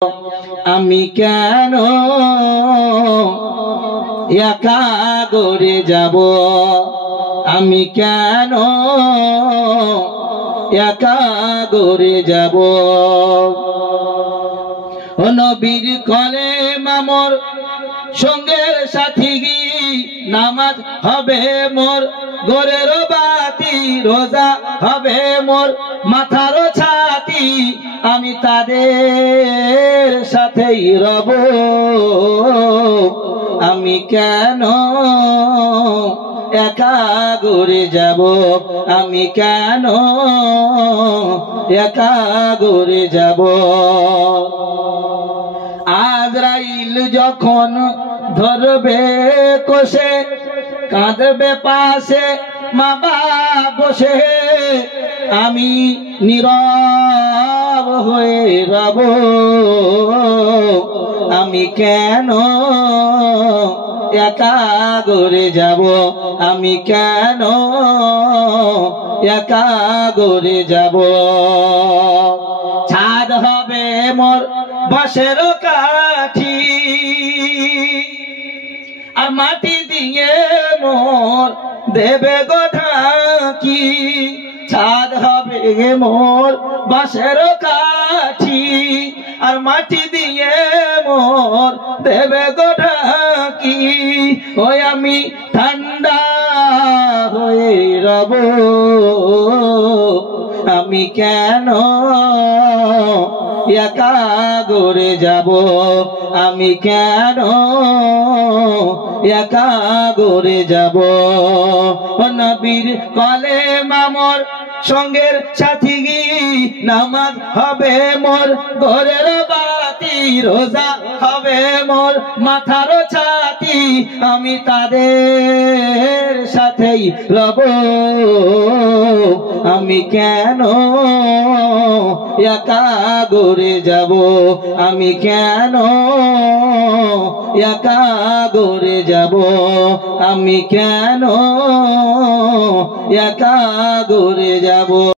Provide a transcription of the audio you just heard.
আমি কেন একা ঘরে যাব, আমি কেন একা ঘরে যাব। নবীর কলেমা মোর সঙ্গের সাথী, নামাজ হবে মোর ঘরের বাতি, রোজা হবে মোর মাথার ছাতি, আমি তাদের সাথেই রব। আমি কেন একা ঘরে যাব, আমি কেন একা ঘরে যাব। আজরাইল যখন ধরবে কষে, কাঁদবে পাশে মা বাবা বসে, আমি নীরব হয়ে রব। আমি কেন একা ঘরে যাব, আমি কেন একা ঘরে যাব। ছাদ হবে মোর বাঁশের কাঠি, আর মাটি দিয়ে মোর দেবে গো ঢাকি। ছাদ হবে মোর বাঁশের কাঠি, আর মাটি দিয়ে মোর দেবে গো ঢাকি। ওই আমি ঠান্ডা হয়ে রব, আমি কেন একা ঘরে যাব, আমি কেন একা ঘরে যাব। নবীর কলেমা মোর সঙ্গের সাথী, নামাজ হবে মোর ঘরের বাতি, রোজা হবে মোর মাথার ছাতি, আমি তাদের সাথেই রব। আমি কেন একা ঘরে যাব, আমি কেন একা ঘরে যাব, আমি কেন একা ঘরে যাব।